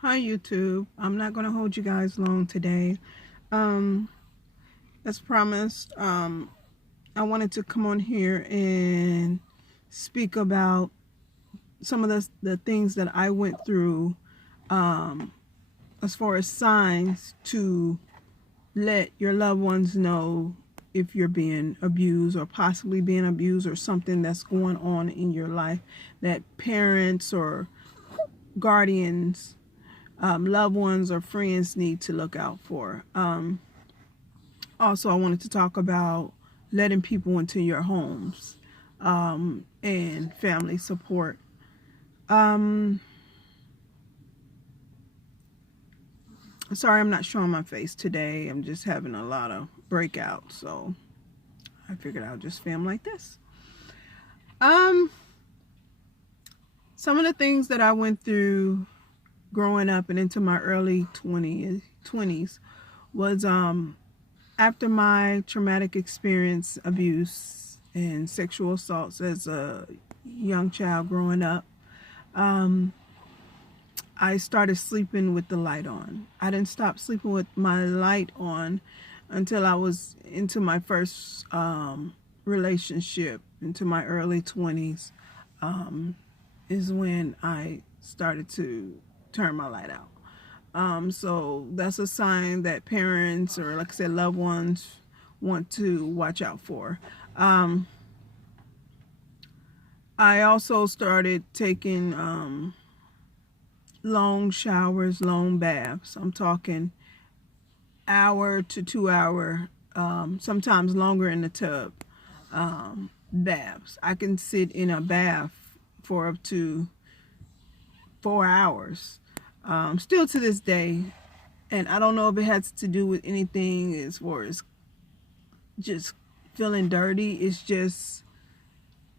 Hi YouTube. I'm not going to hold you guys long today. Um, as promised, I wanted to come on here and speak about some of the things that I went through um, as far as signs to let your loved ones know if you're being abused or possibly being abused or something that's going on in your life that parents or guardians, loved ones or friends need to look out for. Also, I wanted to talk about letting people into your homes and family support. Um, Sorry, I'm not showing my face today. I'm just having a lot of breakouts, so I figured I'll just film like this. Um, some of the things that I went through growing up and into my early 20s was after my traumatic experience, abuse and sexual assaults as a young child growing up. um, I started sleeping with the light on. I didn't stop sleeping with my light on until I was into my first relationship, into my early 20s, is when I started to turn my light out. So that's a sign that parents or, like I said, loved ones want to watch out for. I also started taking long showers, long baths. I'm talking hour to 2 hour, sometimes longer in the tub, baths. I can sit in a bath for up to 4 hours. Still to this day, and I don't know if it has to do with anything as far as just feeling dirty. It's just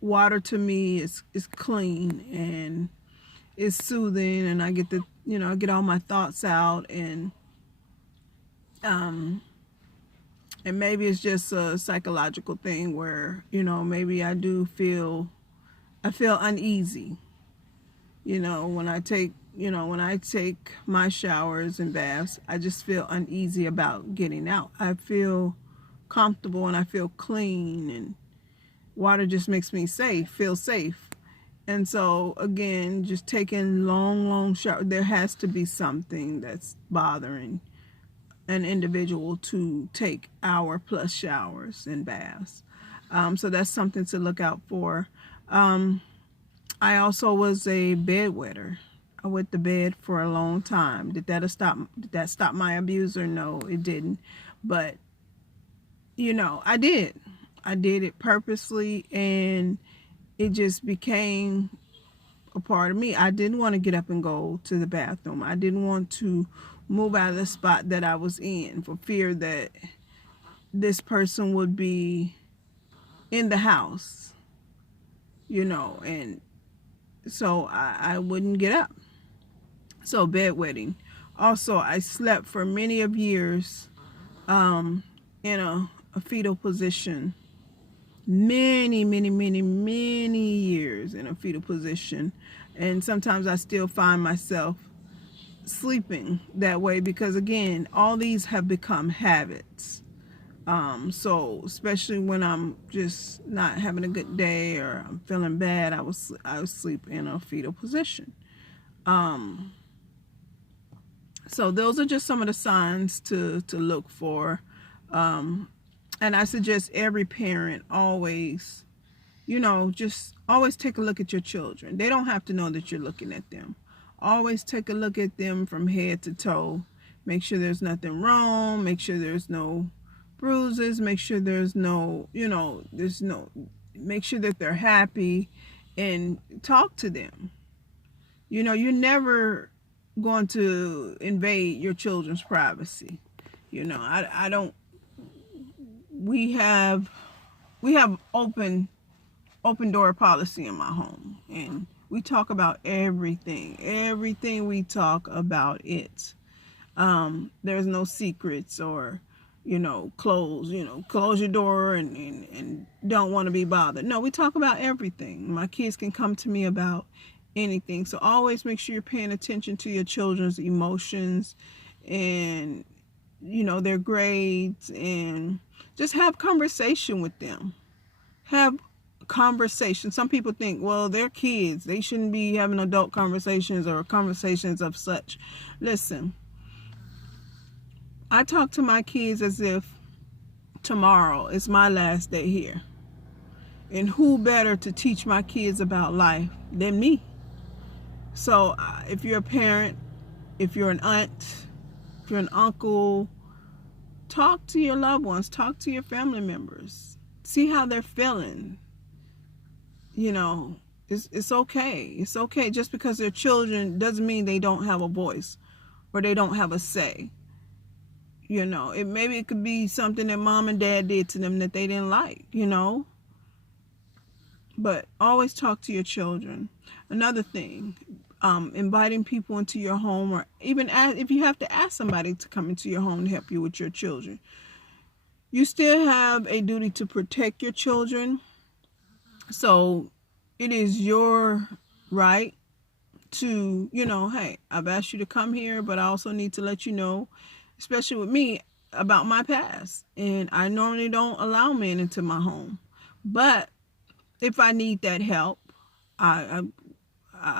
water to me is clean and it's soothing, and I get I get all my thoughts out, um and maybe it's just a psychological thing where maybe I feel uneasy when I take my showers and baths. I just feel uneasy about getting out. I feel comfortable and I feel clean, and water just makes me feel safe. And so again, just taking long showers, there has to be something that's bothering an individual to take hour plus showers and baths. So that's something to look out for. I also was a bedwetter. I wet the bed for a long time. Did that stop my abuser? No, it didn't. But I did. I did it purposely, and it just became a part of me. I didn't want to get up and go to the bathroom. I didn't want to move out of the spot that I was in for fear that this person would be in the house, and so I wouldn't get up. So bedwetting. Also, I slept for many of years in a fetal position. Many years in a fetal position. And sometimes I still find myself sleeping that way because, again, all these have become habits. So especially when I'm just not having a good day or I'm feeling bad, I would sleep in a fetal position. So those are just some of the signs to look for. And I suggest every parent always, just always take a look at your children. They don't have to know that you're looking at them. Always take a look at them from head to toe. Make sure there's nothing wrong. Make sure there's no bruises. Make sure there's make sure that they're happy, and talk to them. You're never going to invade your children's privacy. I don't, we have open door policy in my home, and we talk about everything we talk about it. There's no secrets or close your door and don't want to be bothered. No, we talk about everything. My kids can come to me about anything. So always make sure you're paying attention to your children's emotions and, you know, their grades, and just have conversation with them. Have conversation. Some people think, well, they're kids, they shouldn't be having adult conversations or conversations of such. Listen, I talk to my kids as if tomorrow is my last day here. And who better to teach my kids about life than me? So if you're a parent, if you're an aunt, if you're an uncle, talk to your loved ones, talk to your family members, see how they're feeling. You know, it's okay. It's okay. Just because they're children doesn't mean they don't have a voice or they don't have a say. You know, maybe it could be something that mom and dad did to them that they didn't like, you know. But always talk to your children. Another thing, inviting people into your home, or even if you have to ask somebody to come into your home to help you with your children, you still have a duty to protect your children. So it is your right to, you know, hey, I've asked you to come here, but I also need to let you know, especially with me, about my past. And I normally don't allow men into my home. But if I need that help, I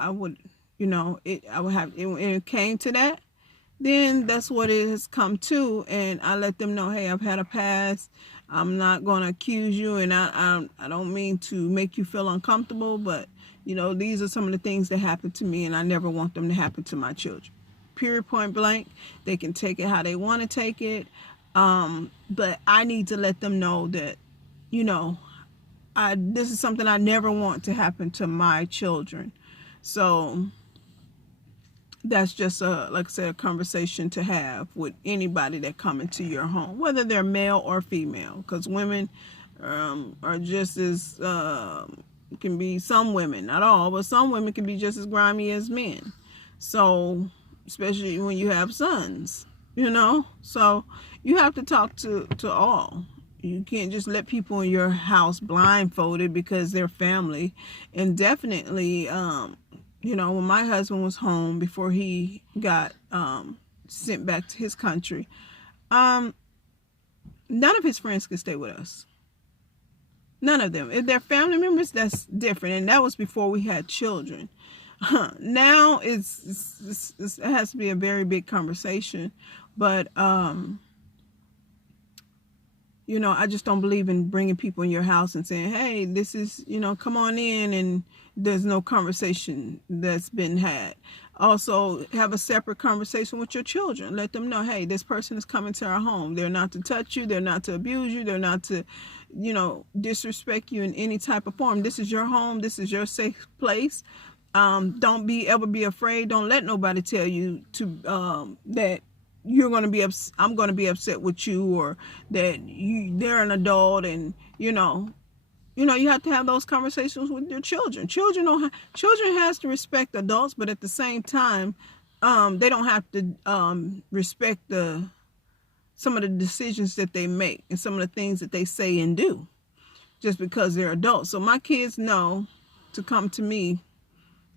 would, you know, I would have, and it came to that, then that's what it has come to. And I let them know, hey, I've had a past. I'm not going to accuse you, and I don't mean to make you feel uncomfortable, but, you know, these are some of the things that happened to me, and I never want them to happen to my children. Period, point blank. They can take it how they want to take it, but I need to let them know that, you know, this is something I never want to happen to my children. So that's just like I said, a conversation to have with anybody that come into your home, whether they're male or female, because women are just as can be, some women, not all, but some women can be just as grimy as men. So especially when you have sons, you know, so you have to talk to all. You can't just let people in your house blindfolded because they're family. And definitely, you know, when my husband was home before he got sent back to his country, none of his friends could stay with us. None of them. If they're family members, that's different. And that was before we had children. Now it has to be a very big conversation. But, you know, I just don't believe in bringing people in your house and saying, hey, this is, you know, come on in, and there's no conversation that's been had. Also, have a separate conversation with your children. Let them know, hey, this person is coming to our home. They're not to touch you. They're not to abuse you. They're not to, you know, disrespect you in any type of form. This is your home. This is your safe place. Don't ever be afraid. Don't let nobody tell you to that you're going to be I'm going to be upset with you, or that they're an adult, and you know you have to have those conversations with your children. Children has to respect adults, but at the same time, they don't have to respect some of the decisions that they make and some of the things that they say and do just because they're adults. So my kids know to come to me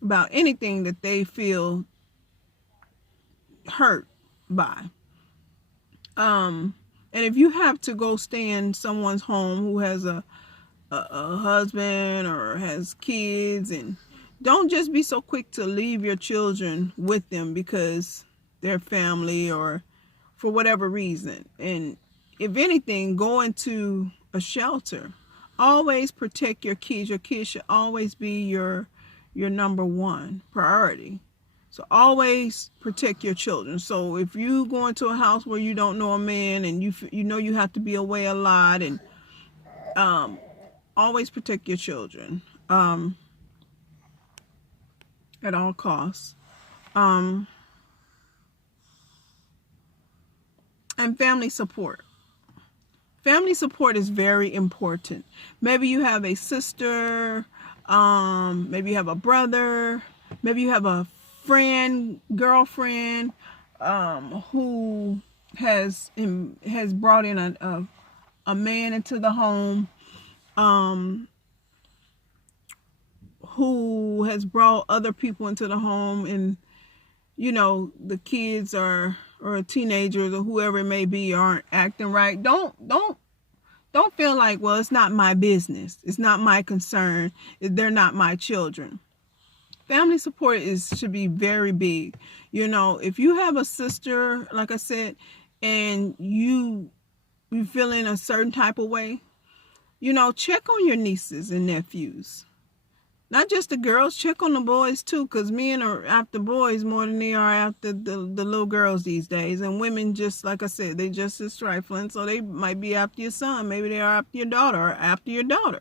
about anything that they feel hurt by. And if you have to go stay in someone's home who has a husband or has kids, and don't just be so quick to leave your children with them because they're family or for whatever reason. And if anything, go into a shelter. Always protect your kids. Your kids should always be your number one priority. So always protect your children. So if you go into a house where you don't know a man, and you know you have to be away a lot, and always protect your children at all costs. And family support. Family support is very important. Maybe you have a sister, maybe you have a brother, maybe you have a friend, girlfriend, who has brought in a man into the home, who has brought other people into the home, and the kids or teenagers or whoever it may be aren't acting right. Don't feel like, well, it's not my business, it's not my concern, they're not my children. Family support should be very big. If you have a sister, like I said, and you feeling a certain type of way, check on your nieces and nephews. Not just the girls, check on the boys too, because men are after boys more than they are after the little girls these days. And women, just like I said, they just as trifling, so they might be after your son. Maybe they are after your daughter or after your daughter.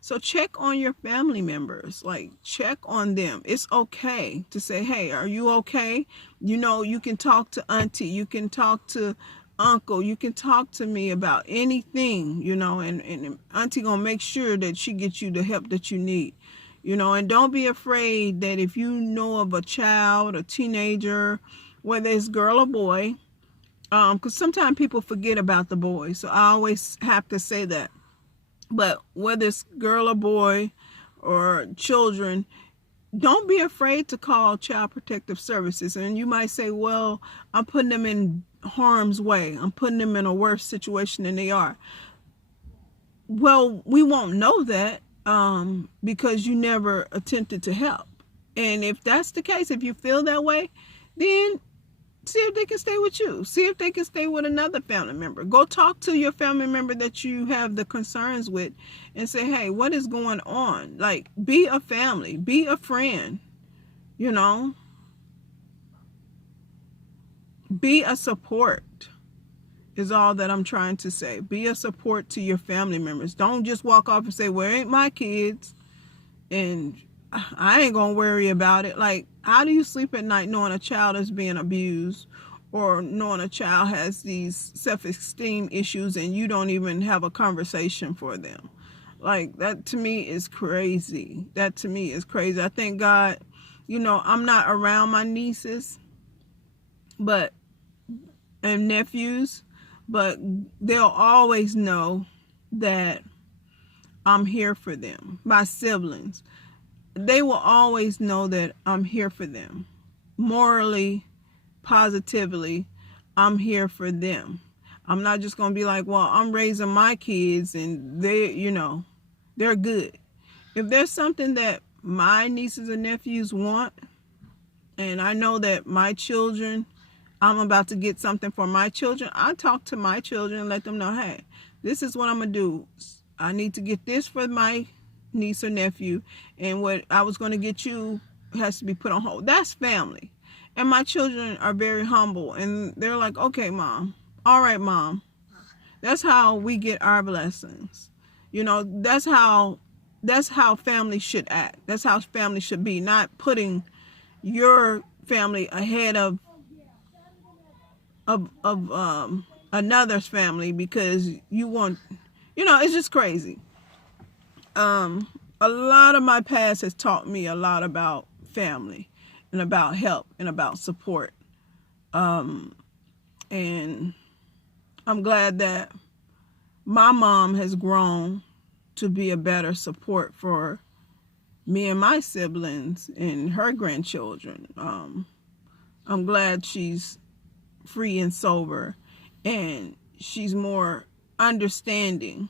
So check on your family members. Like, check on them. It's okay to say, hey, are you okay? You can talk to auntie. You can talk to uncle. You can talk to me about anything, and auntie gonna make sure that she gets you the help that you need, and don't be afraid that if you know of a child, a teenager, whether it's girl or boy, because sometimes people forget about the boy, so I always have to say that. But whether it's girl or boy or children, don't be afraid to call Child Protective Services. And you might say, well, I'm putting them in harm's way. I'm putting them in a worse situation than they are. Well, we won't know that because you never attempted to help. And if that's the case, if you feel that way, then see if they can stay with you. See if they can stay with another family member. Go talk to your family member that you have the concerns with and say, hey, what is going on? Like, be a family, be a friend, be a support is all that I'm trying to say. Be a support to your family members. Don't just walk off and say, well, it ain't my kids and I ain't gonna worry about it. Like, how do you sleep at night knowing a child is being abused, or knowing a child has these self-esteem issues and you don't even have a conversation for them? Like, that to me is crazy. That to me is crazy. I thank God, I'm not around my nieces and nephews, but they'll always know that I'm here for them. My siblings, they will always know that I'm here for them. Morally, positively, I'm here for them. I'm not just going to be like, well, I'm raising my kids and they're good. If there's something that my nieces and nephews want, and I know that my children, I'm about to get something for my children, I talk to my children and let them know, hey, this is what I'm going to do. I need to get this for my niece or nephew, and what I was going to get you has to be put on hold. That's family. And my children are very humble, and they're like, okay, Mom. All right, Mom. That's how we get our blessings. That's how family should act. That's how family should be. Not putting your family ahead of another's family because you want, it's just crazy. A lot of my past has taught me a lot about family and about help and about support. And I'm glad that my mom has grown to be a better support for me and my siblings and her grandchildren. I'm glad she's free and sober, and she's more understanding,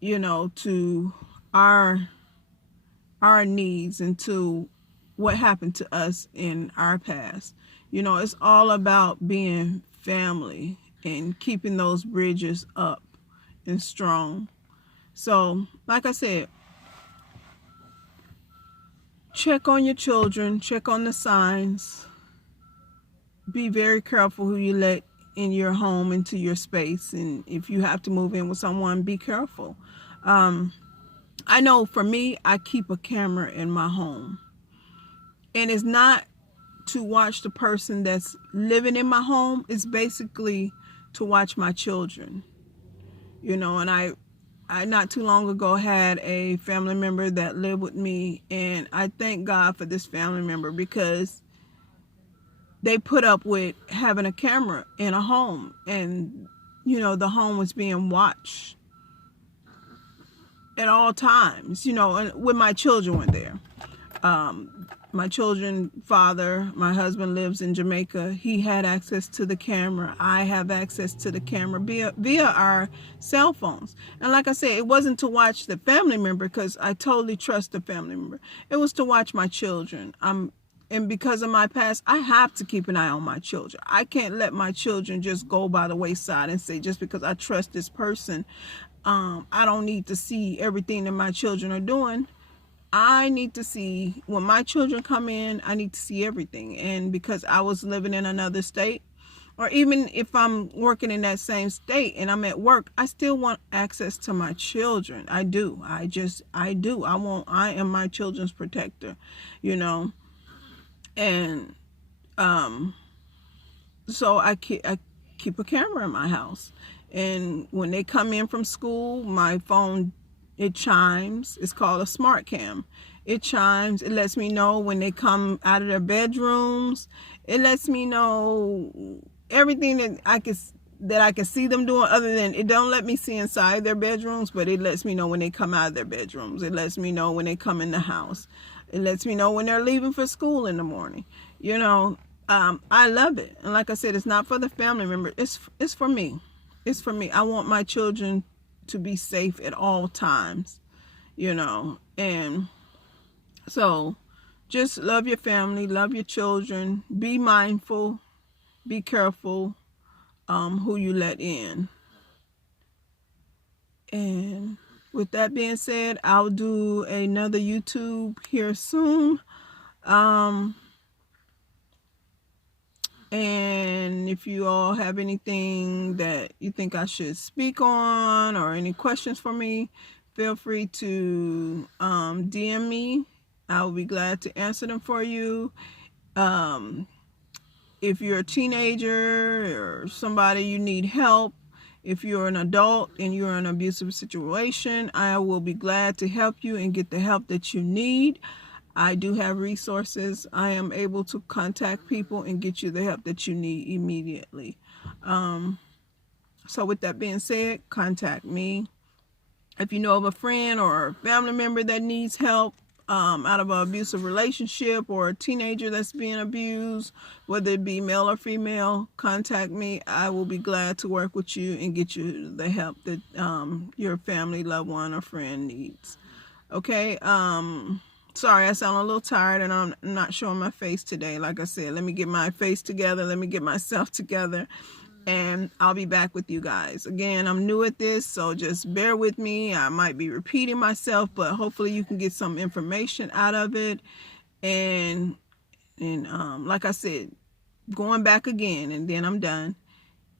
to our needs and to what happened to us in our past. It's all about being family and keeping those bridges up and strong. So, like I said, check on your children, check on the signs. Be very careful who you let in your home, into your space. And if you have to move in with someone, be careful. I know for me, I keep a camera in my home. And it's not to watch the person that's living in my home. It's basically to watch my children. And I not too long ago had a family member that lived with me. And I thank God for this family member because they put up with having a camera in a home, and the home was being watched. at all times, you know, and when my children were there. My children father, my husband lives in Jamaica. He had access to the camera. I have access to the camera via our cell phones. And like I said, it wasn't to watch the family member, because I totally trust the family member. It was to watch my children. And because of my past, I have to keep an eye on my children. I can't let my children just go by the wayside and say, just because I trust this person, I don't need to see everything that my children are doing. I need to see, when my children come in, I need to see everything. And because I was living in another state, or even if I'm working in that same state and I'm at work, I still want access to my children. I do. I do. I am my children's protector, you know. And so I keep a camera in my house. And when they come in from school, my phone, it chimes. It's called a smart cam. It chimes. It lets me know when they come out of their bedrooms. It lets me know everything that I can see them doing, other than it don't let me see inside their bedrooms, but it lets me know when they come out of their bedrooms. It lets me know when they come in the house. It lets me know when they're leaving for school in the morning. You know, I love it. And like I said, it's not for the family member. It's for me. It's for me. I want my children to be safe at all times, you know. And so just love your family, love your children, be mindful, be careful who you let in. And with that being said, I'll do another YouTube here soon. And if you all have anything that you think I should speak on, or any questions for me, feel free to DM me. I will be glad to answer them for you. If you're a teenager or somebody you need help, if you're an adult and you're in an abusive situation, I will be glad to help you and get the help that you need. I do have resources. I am able to contact people and get you the help that you need immediately. So with that being said, contact me. If you know of a friend or a family member that needs help out of an abusive relationship, or a teenager that's being abused, whether it be male or female, contact me. I will be glad to work with you and get you the help that your family, loved one, or friend needs. Okay? Sorry, I sound a little tired and I'm not showing my face today. Like I said, let me get my face together. Let me get myself together. And I'll be back with you guys. Again, I'm new at this, so just bear with me. I might be repeating myself, but hopefully you can get some information out of it. And like I said, going back again, and then I'm done.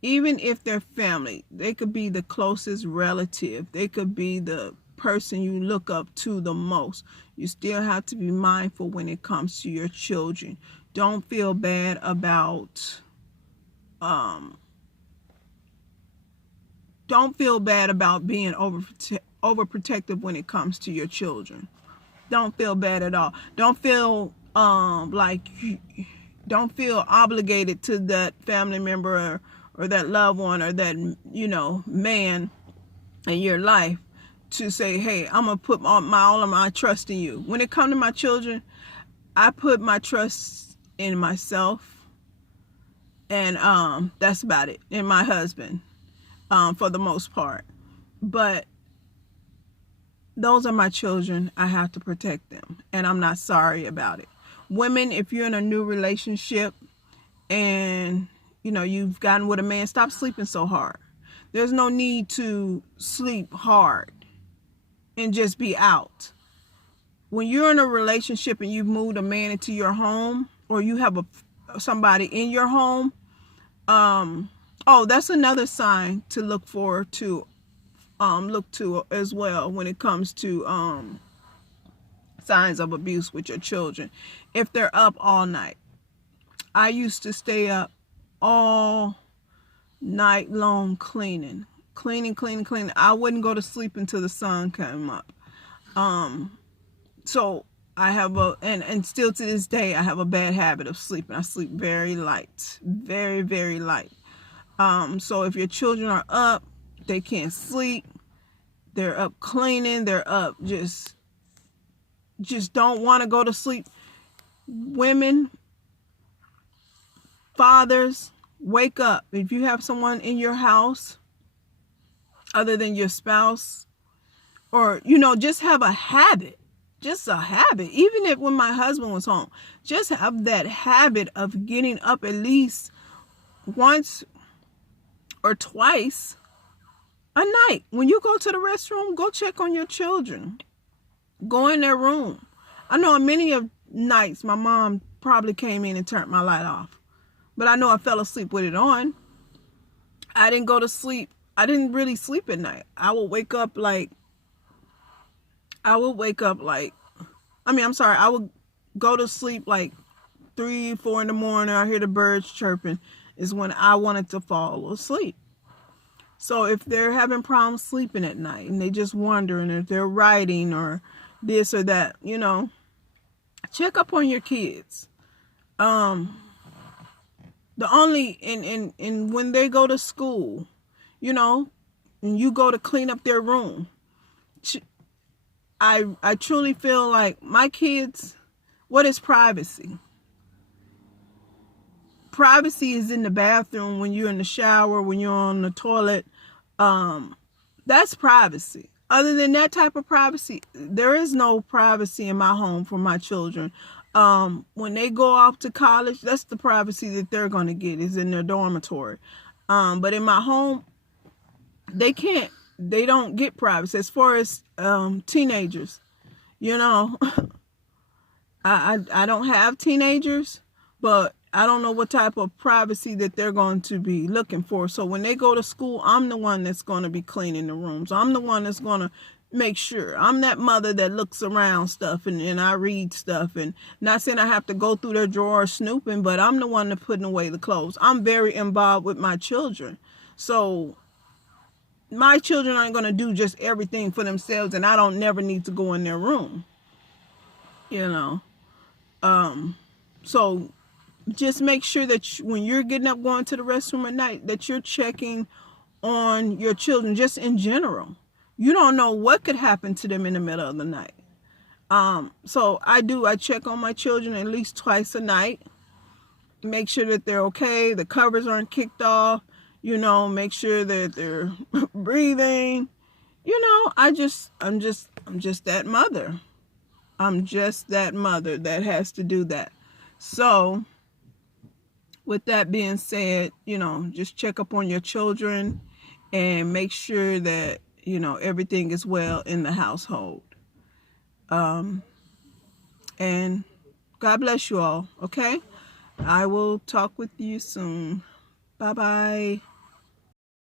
Even if they're family, they could be the closest relative. They could be the person you look up to the most. You still have to be mindful when it comes to your children. Don't feel bad about being overprotective when it comes to your children. Don't feel bad at all. Don't feel don't feel obligated to that family member or that loved one, or that, you know, man in your life, to say, hey, I'm going to put all of my trust in you. When it comes to my children, I put my trust in myself, and that's about it. And my husband, for the most part. But those are my children. I have to protect them, and I'm not sorry about it. Women, if you're in a new relationship and, you know, you've gotten with a man, stop sleeping so hard. There's no need to sleep hard and just be out. When you're in a relationship and you've moved a man into your home, or you have somebody in your home, that's another sign to look to as well when it comes to signs of abuse with your children. If they're up all night. I used to stay up all night long cleaning. I wouldn't go to sleep until the sun came up. So I have and still to this day, I have a bad habit of sleeping. I sleep very light, very, very light. So if your children are up, they can't sleep, They're up cleaning. They're up just don't want to go to sleep. Women, fathers, wake up. If you have someone in your house other than your spouse, or, just have a habit, even if when my husband was home, just have that habit of getting up at least once or twice a night. When you go to the restroom, go check on your children. Go in their room. I know on many of nights my mom probably came in and turned my light off, but I know I fell asleep with it on. I didn't go to sleep. I didn't really sleep at night. I would wake up like, I would go to sleep like 3, 4 in the morning. I hear the birds chirping is when I wanted to fall asleep. So if they're having problems sleeping at night and they just wondering if they're writing or this or that, check up on your kids. The only, and when they go to school, and you go to clean up their room, I truly feel like my kids, what is privacy? Privacy is in the bathroom, when you're in the shower, when you're on the toilet. That's privacy. Other than that type of privacy, there is no privacy in my home for my children. When they go off to college, that's the privacy that they're going to get, is in their dormitory. But in my home, they don't get privacy. As far as teenagers, I don't have teenagers, but I don't know what type of privacy that they're going to be looking for. So when they go to school, I'm the one that's going to be cleaning the rooms. I'm the one that's going to make sure. I'm that mother that looks around stuff and I read stuff, and not saying I have to go through their drawers snooping, but I'm the one that's putting away the clothes. I'm very involved with my children. So my children aren't going to do just everything for themselves, and I don't never need to go in their room, so just make sure that when you're getting up, going to the restroom at night, that you're checking on your children, just in general. You don't know what could happen to them in the middle of the night. So I check on my children at least twice a night. Make sure that they're okay. The covers aren't kicked off. Make sure that they're breathing. I'm just that mother. I'm just that mother that has to do that. So with that being said, just check up on your children and make sure that, everything is well in the household. And God bless you all. Okay. I will talk with you soon. Bye-bye.